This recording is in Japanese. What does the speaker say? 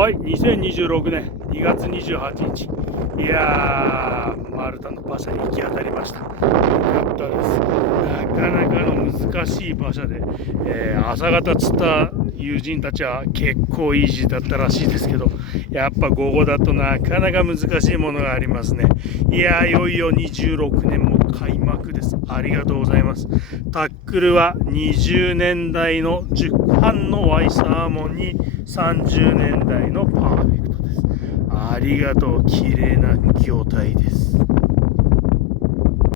はい、2026年2月28日。いやー、マルタの馬車に行き当たりました。よかったです。なかなかの難しい馬車で、朝方釣った友人たちは結構イージーだったらしいですけど、やっぱ午後だとなかなか難しいものがありますね。いやー、いよいよ26年も開幕です。ありがとうございます。タックルは20年代の10班のワイサーモンに30年代のパーフェクトです。ありがとう。綺麗な筐体です。